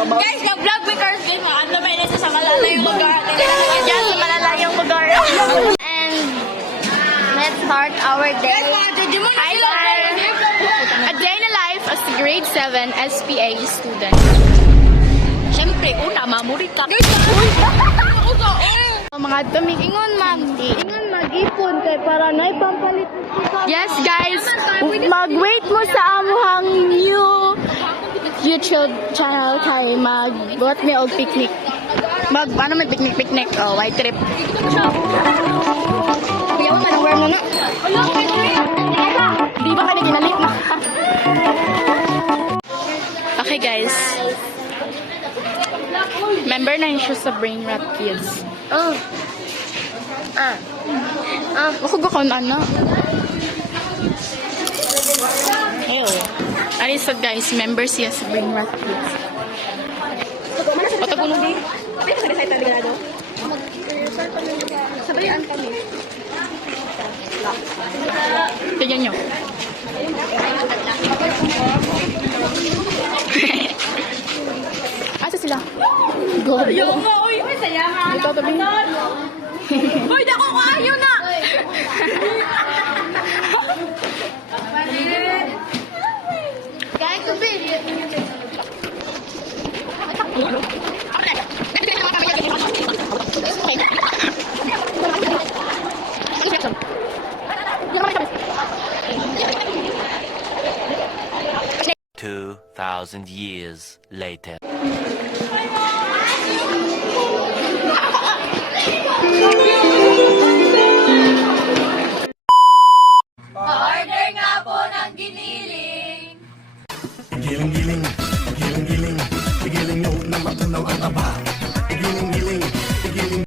Guys, nag-vlog with our game. Ano ba yun sa malalayong lugar? Diyan sa malalayong lugar. And let's start our day. Hi, sir. A day in the life as a grade 7 SPA student. Siyempre, una, mamurit ka. Mga tumigingon mag-ipon kay para na ipampalit. Yes, guys. Mag-wait mo sa amuhang new YouTube channel kay mag-buhat mi og picnic. Ano may picnic? Oh, white trip. Kuya, wala nang wear mo na. Di ba kayo ginalit na? Okay, guys. Member na yun siya sa Brain Rot Kids. Ako ko na. Ew. Alisa, guys, member siya sa Brain Rot Kids. Patagunog din. Sabayan kami. Tignan nyo. Asa sila? Go. Ayaw nga, uy. May saya nga. Ito, tabi. Uy, dako ko. Ayaw na. Kahit tabi. Thousand years later. Order nga po ng giniling. Giling-giling, giling-giling, giling nyo na matunaw ang aba.